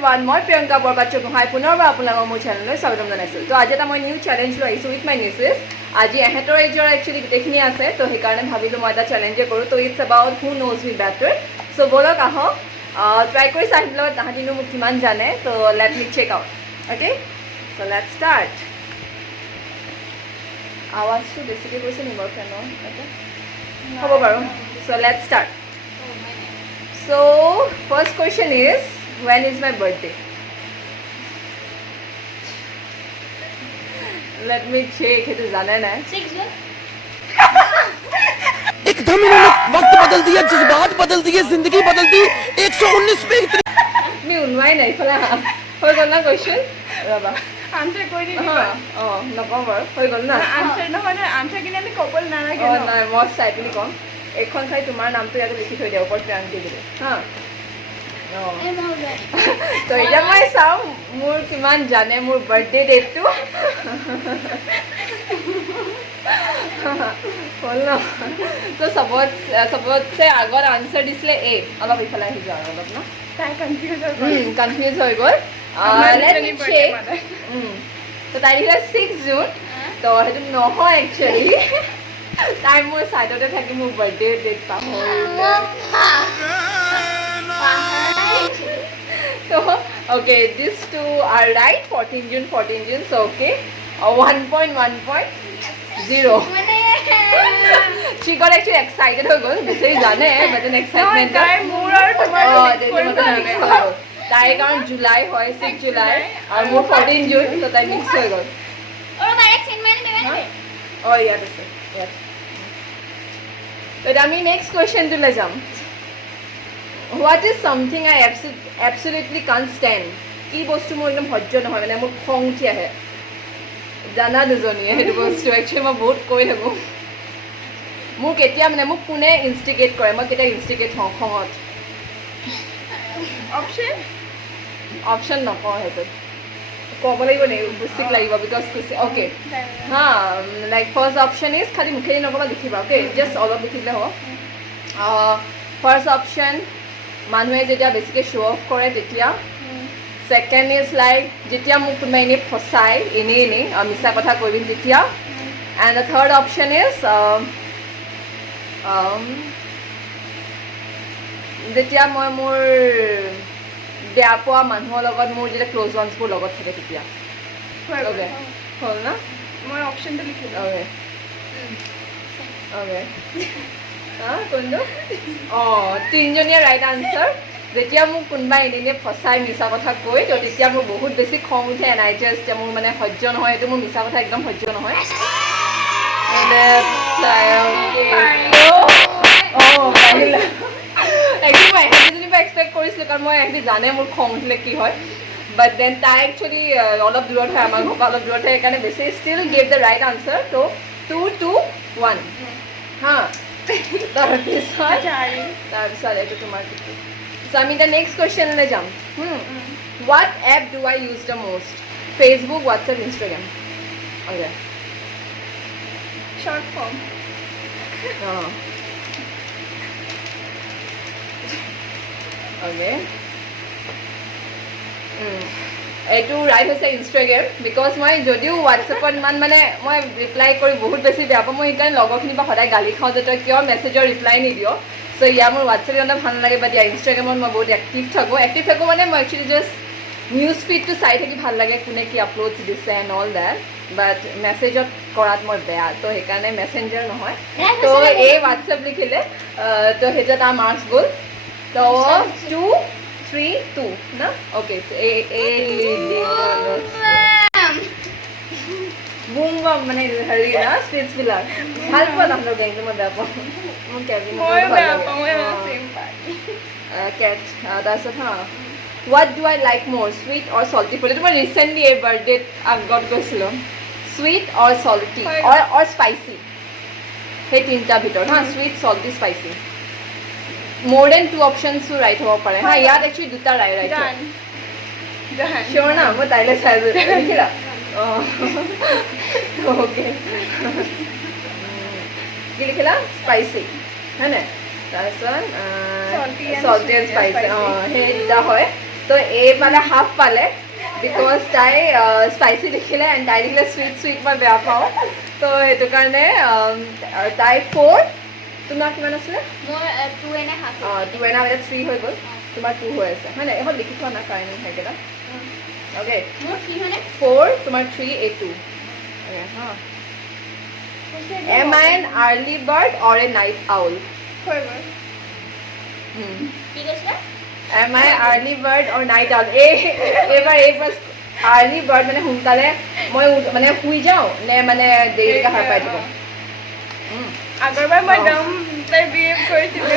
everyone, মই প্ৰিয়ংকা বৰপাত্ৰ গোহাঁই পুনৰবাৰ আপোনালোকক মোৰ চেনেললৈ স্বাগতম জনাইছোঁ। তো আজি এটা মই নিউ চেলেঞ্জ লৈ আহিছোঁ উইথ মাই নিউজেছ। আজি এহেঁতৰ এজৰ একচুৱেলি গোটেইখিনি আছে, তো সেইকাৰণে ভাবিলোঁ মই এটা চেলেঞ্জে কৰোঁ। তো it's about who knows me better. So' ব'লক আহক ট্ৰাই কৰি চাই পেলাই তাহাঁতিনো মোক কিমান জানে। তো let me check out. Okay, so' let start. আৱাজটো বেছিকৈ কৈছে নি বাৰু ফেনৰ? হ'ব বাৰু। So' let start. So, first question is, when is my birthday? Let me check. ये तो जाना है ना? 6 June. एकदम इन्होंने वक्त बदल दिया, जज्बात बदल दिए, जिंदगी बदल दी। 119 पे मैं उन्वाई नहीं फला। होय गल ना question? रबा। Answer कोई नहीं दिया. हाँ, न cover. होय गल ना? Answer ना होने answer के लिए मैं couple ना ना Oh, क्या ना most likely कौन? এখন ঠাই তোমাৰ নামটো ইয়াতে লিখি থৈ দিয়া ওপৰত প্ৰেৰণ কৰি দিলে হা তো এতিয়া মই চাওঁ মোৰ কিমান জানে মোৰ বাৰ্থডে ডেটটো হ'ল ন তো চবতছে আগত আনচাৰ দিছিলে এ অলপ ইফালে আহি যোৱা অলপ ন ताई confused हो কনফিউজ হৈ গ'ল তো তাই দিলে 6 জুন তো সেইটো নহয় একচুৱেলি তাই মোৰ চাইডতে থাকি মোৰ বাৰ্থডে ডেট পাহৰিলে So, okay, these two are right. 14 June, so okay. 1.1.0. She got actually excited हो गई, बेचारी जाने हैं, but an excitement. ताई मूड और तुम्हारे ताई कारण जुलाई है 6 जुलाई और मोर 14 जून तो ताई मिक्स हो गई. और हमारे एक सीन मैंने देना है. Oh yeah, this is yes. But I mean next question to ले जाम. What is something I absolutely can't stand? কি বস্তু মোৰ একদম সহ্য নহয় মানে মোৰ খং উঠি আহে জানা দুজনীয়ে সেইটো বস্তু একচুৱেলি মই বহুত কৈ থাকোঁ মোক কেতিয়া মানে মোক কোনে ইনষ্টিগেট কৰে মই কেতিয়া ইনষ্টিগেট হওঁ খঙত অপশ্যন নকওঁ সেইটো ক'ব লাগিব নে বুচিক লাগিব বিকজ কুচি অ'কে হা লাইক ফাৰ্ষ্ট অপশ্যন ইজ খালি মুখেদি নক'বা লিখিবা অ'কে জাষ্ট অলপ লিখিলে হ'ব ফাৰ্ষ্ট অপশ্যন মানুহে যেতিয়া বেছিকৈ শ্ব' অফ কৰে তেতিয়া ছেকেণ্ড ইজ লাইক যেতিয়া মোক কোনোবাই এনেই ফচাই এনেই মিছা কথা কৈ দিম তেতিয়া and the third option is যেতিয়া মই মোৰ বেয়া পোৱা মানুহৰ লগত মোৰ যেতিয়া ক্ল'জ ওৱান্সবোৰ লগত থাকে তেতিয়া অ'কে হ'ল না মই অপশ্যনটো লিখিলোঁ অ'কে অ'কে কোনটো অঁ তিনিজনীয়া ৰাইট আনচাৰ যেতিয়া মোক কোনোবাই এনেই ফচাই মিছা কথা কৈ তো তেতিয়া মোৰ বহুত বেছি খং উঠে এণ্ড আই জাষ্ট মোৰ মানে সহ্য নহয় এইটো মোৰ মিছা কথা একদম সহ্য নহয় একচুৱেলি মই এহেঁতিজনীৰ পৰা এক্সপেক্ট কৰিছিলোঁ কাৰণ মই এহেঁতি জানে মোৰ খং উঠিলে কি হয় বাট দেন তাই একচুৱেলি অলপ দূৰত হয় আমাৰ ঘৰৰ পৰা অলপ দূৰত হয় সেইকাৰণে বেছি still gave the right answer ত' 2-2-1 হা তাৰপিছত এইটো তোমাৰ চ' আমি এতিয়া নেক্সট কুৱেশ্যনলৈ যাম what app do I use the most Facebook WhatsApp Instagram okay short form অঁ অ'কে এইটো ৰাইট হৈছে ইনষ্টাগ্ৰাম বিকজ মই যদিও হোৱাটছএপত ইমান মানে মই ৰিপ্লাই কৰি বহুত বেছি বেয়া পাওঁ মই সেইকাৰণে লগৰখিনিৰ পৰা সদায় গালি খাওঁ যে তই কিয় মেছেজৰ ৰিপ্লাই নিদিয় চ' ইয়াৰ মোৰ হোৱাটছএপ ইমান ভাল নালাগে বাট ইয়াৰ ইনষ্টাগ্ৰামত মই বহুত এক্টিভ থাকোঁ মানে মই একচুৱেলি জাষ্ট নিউজ ফিডটো চাই থাকি ভাল লাগে কোনে কি আপলোডছ দিছে এণ্ড অল দেট বাট মেছেজত কৰাত মই বেয়া তো সেইকাৰণে মেছেঞ্জাৰ নহয় তো এই হোৱাটছএপ লিখিলে তো সেইটো তাৰ মাৰ্কছ গ'ল তো 2-3-2 না ওকে বুম বম মানে হেৰি না স্পিচবিলাক ভাল পোৱা তাহাঁতৰ গেংটো মই বেয়া পাওঁ মোৰ কেবিন কেট তাৰপিছত হা হোৱাট ডু আই লাইক মোৰ চুইট অৰ চল্টি ফুড এইটো মই ৰিচেণ্টলি এই বাৰ্থডেত আগত গৈছিলোঁ চুইট অৰ চল্টি অৰ স্পাইচি সেই তিনিটাৰ ভিতৰত হা sweet চল্টি spicy more than 2 options to write হ'ব পাৰে হা ইয়াত actually দুটা ৰাইট sure না মই তাইলে চাই লিখিলা ওকে কি লিখিলা স্পাইচি হয়নে তাৰপিছত salty and spicy সেই দুটা হয় তো এই মানে হাফ পালে বিকজ তাই স্পাইচি দেখিলে এণ্ড তাই দেখিলে চুইট মই বেয়া পাওঁ তো সেইটো কাৰণে তাই 4 তোমাৰ কিমান আছিলে মোৰ 2.5 অঁ 2.5 3 হৈ গ'ল তোমাৰ 2 হৈ আছে হয় নাই এখন লিখি থোৱা নাই কাৰণে সেইকেইটা অ'কে মোৰ কি হয়নে 4 তোমাৰ 3 A2 অ'কে হা Am I an early bird or a night owl? হৈ গ'ল কি কৈছিলা Am I early bird or night owl? এইবাৰ early bird মানে সোনকালে মই মানে শুই যাওঁ নে মানে দেৰিকৈ সাৰ পাই থাকোঁ আগৰবাৰ মই দম তাই বিহেভ কৰিছিলোঁ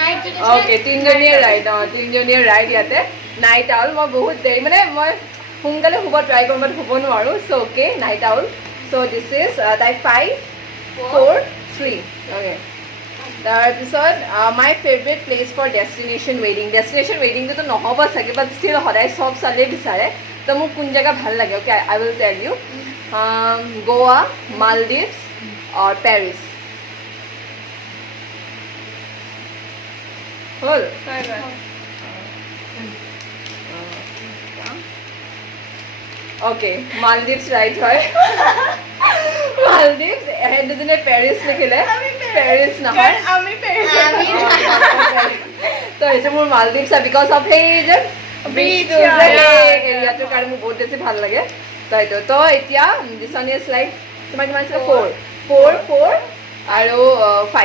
নাইট কি কৈছিলা অ'কে তিনিজনীয়ে ৰাইট ইয়াতে নাইট আউল মই বহুত দেৰি মানে মই সোনকালে শুব ট্ৰাই কৰোঁ বাট শুব নোৱাৰোঁ চ' অ'কে নাইট আউল চ' দিছ ইজ তাই 5 4 3 অ'কে তাৰপিছত my favourite place for destination ৱেডিংটোতো নহ'ব চাগে বাট ষ্টিল সদায় চব ছোৱালীয়ে বিচাৰে তো মোক কোন জেগা ভাল লাগে okay I will tell you Goa Maldives or Paris হ'ল হৈ গ'ল অ'কে মালদ্বীপছ ৰাইট হয় মালদ্বীপছ এহেঁত দুজনে পেৰিছ লিখিলে পেৰিছ নহয় আমি তো এইটো মোৰ মালদ্বীপছ হয় বিকজ অফ সেই যে Beach, বিচটো যে yeah. এৰিয়াটোৰ কাৰণে মোৰ বহুত বেছি ভাল লাগে তো এইটো তো এতিয়া দিছ ওৱান ইজ লাইক তোমাৰ কিমান আছিলে 4 আৰু 5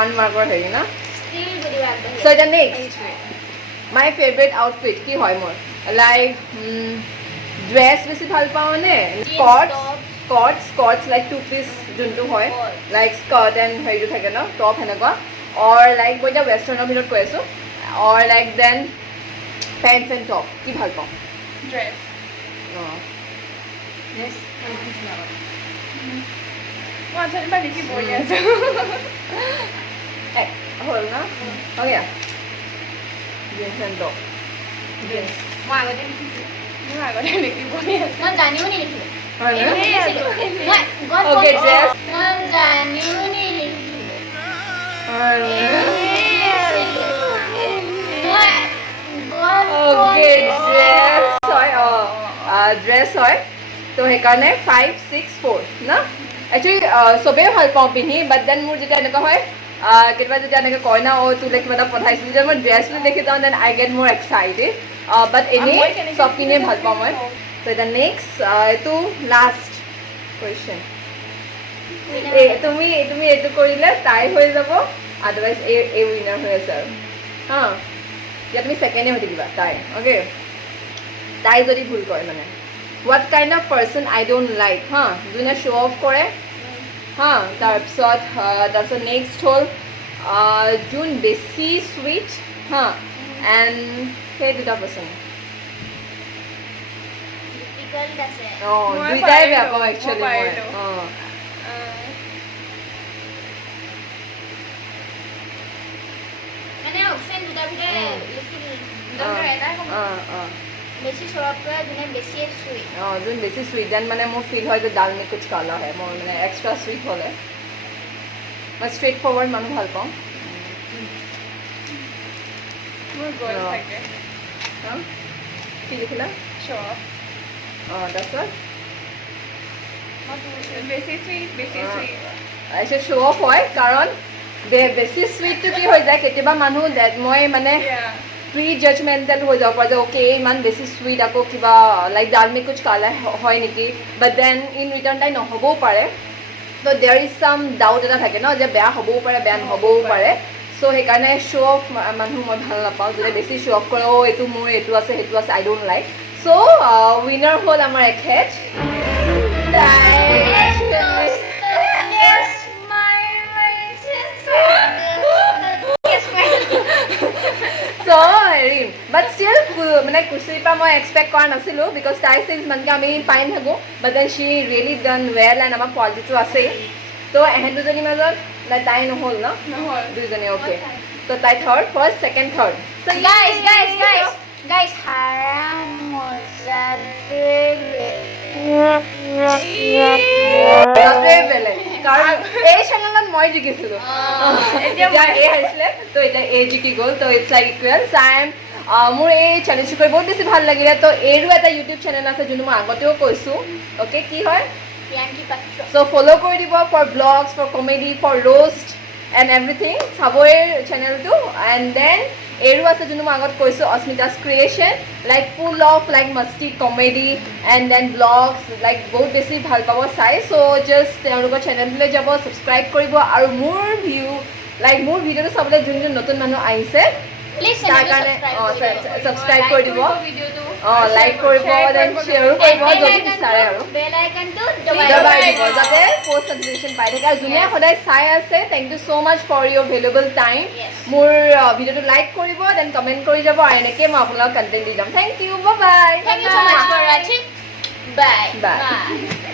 1 মাৰ্কৰ হেৰি না ষ্টিল যদি চ' এতিয়া নেক্সট মাই ফেভৰেট আউটফিট কি হয় মোৰ লাইক ড্ৰেছ বেছি ভাল পাওঁনে স্কৰ্টছ লাইক 2 পিচ যোনটো হয় লাইক স্কাৰ্ট এণ্ড হেৰিটো থাকে ন টপ সেনেকুৱা অৰ লাইক মই এতিয়া ৱেষ্টাৰ্ণৰ ভিতৰত কৈ আছোঁ অৰ লাইক দেন পেণ্টছ এণ্ড টপ কি ভাল পাওঁ ড্ৰেছ অঁ মই অথনিৰ পৰা লিখি বহি আছোঁ হ'ল ন অ'কে জিন্স এণ্ড টপ মই আগতে লিখিছোঁ মই আগতে লিখি বহি আছোঁ মই জানিও নিলিখিলোঁ হয় ন অ'কে Okay, dress. মই জানিও নিলিখিলোঁ অ'কে ড্ৰেছ হয় ড্ৰেছ হয় তো সেইকাৰণে 5 6 4 ন একচুৱেলি চবেই ভাল পাওঁ পিন্ধি বাট দেন মোৰ যেতিয়া এনেকুৱা হয় কেতিয়াবা যেতিয়া এনেকৈ কয় না তোলে কিবা এটা পঠাইছোঁ যেতিয়া মই ড্ৰেছ বুলি দেখি যাওঁ দেন আই গেট মোৰ এক্সাইটেড বাট এনেই চব পিন্ধিয়ে ভাল পাওঁ মই তো এতিয়া নেক্সট এইটো লাষ্ট কুৱেশ্যন তুমি এইটো কৰিলে তাই হৈ যাব আদাৰৱাইজ এই উইনাৰ হৈ আছে আৰু হা এতিয়া তুমি ছেকেণ্ডে হৈ থাকিবা তাই অ'কে তাই যদি ভুল কৰে মানে what kind of person I don't like হা যোনে শ্ব' অফ কৰে হা তাৰপিছত নেক্সট হ'ল যোন বেছি চুইট হা এণ্ড সেই দুটা পাৰ্চন অঁ মই দুইটাই বেয়া পাৰিলোঁ, পাওঁ মই একচুৱেলি মই পাৰিলোঁ। অঁ মানে অপশ্যন দুটাৰ ভিতৰত লিখিলোঁ এটাই ক'ব অঁ বেছি চৰব কৰা যোনে বেছিয়ে চুই যোন বেছি চুইট দেন মানে মোৰ ফিল হয় যে ডাল মে কুছ কালা হয় মই মানে এক্সট্ৰা চুইট হ'লে মই ষ্ট্ৰেইট ফৰৱাৰ্ড মানুহ ভাল পাওঁ মোৰ গ'ল অ। থাকে হা কি লিখিলা চৰব তাৰপিছত বেছি চুইট তাৰপিছত শ্ব' অফ হয় কাৰণ বেছি চুইটটো কি হৈ যায় কেতিয়াবা মানুহ মই মানে প্ৰি জাজমেণ্টেল হৈ যাব পাৰে যে অ'কে ইমান বেছি চুইট আকৌ কিবা লাইক ডাল মে কুছ কালা হয় নেকি বাট দেন ইন ৰিটাৰ্ণ তাই নহ'বও পাৰে তো দেয়াৰ ইজ চাম ডাউট এটা থাকে ন যে বেয়া হ'বও পাৰে বেয়া নহ'বও পাৰে চ' সেইকাৰণে শ্ব' অফ মানুহ মই ভাল নাপাওঁ যোনে বেছি শ্ব' অফ কৰে এইটো মোৰ এইটো আছে সেইটো আছে আই ডোণ্ট লাইক চ' উইনাৰ হ'ল আমাৰ এখেত চ' হেৰি বাট ষ্টিল মানে কুচিৰ পৰা মই এক্সপেক্ট কৰা নাছিলোঁ বিকজ তাই চিন্স ইমানকৈ আমি পাই নাথাকোঁ but then she really done well and আমাৰ কোৱালিটিটো আছেই তো এহেঁত দুজনীৰ মাজত তাই নহ'ল ন নহ'ল দুইজনী অ'কে তো তাই third first second third guys haram তাতে বেলেগ কাৰণ এই চেনেলত মই জিকিছিলোঁ এতিয়া এই আহিছিলে তো এতিয়া এই জিকি গ'ল তো it's like equal I am মোৰ এই চেলেঞ্জটো কৰি বহুত বেছি ভাল লাগিলে তো এইৰো এটা ইউটিউব চেনেল আছে যোনটো মই আগতেও কৈছোঁ অ'কে কি হয় প্ৰিয়াংকি পাত্ৰ চ' ফ'ল' কৰি দিব for blogs for comedy for roast and everything চাবই চেনেলটো এণ্ড দেন এইৰো আছে যোনটো মই আগত কৈছোঁ Asmita's creation like full of like মস্তি comedy and then vlogs like বহুত বেছি ভাল পাব চাই চ' জাষ্ট তেওঁলোকৰ চেনেলটোলৈ যাব ছাবস্ক্ৰাইব কৰিব আৰু মোৰ ভিডিঅ'টো চাবলৈ যোন যোন নতুন মানুহ আহিছে প্লিজ তাৰ কাৰণে ছাবস্ক্ৰাইব কৰি দিব ভিডিঅ'টো লাইক কৰিব দেন শ্বেয়াৰো কৰিব যদি বিচাৰে আৰু বেল আইকনটো দবাই দিব যাতে পষ্ট নটিফিকেশ্যন পাই থাকে আৰু যোনে সদায় চাই আছে thank you so' much for your valuable time মোৰ ভিডিঅ'টো লাইক কৰিব দেন কমেণ্ট কৰি যাব আৰু এনেকৈ মই আপোনালোকক কণ্টেণ্ট দি যাম thank you bye Thank you so much for watching. Bye. Bye. Bye.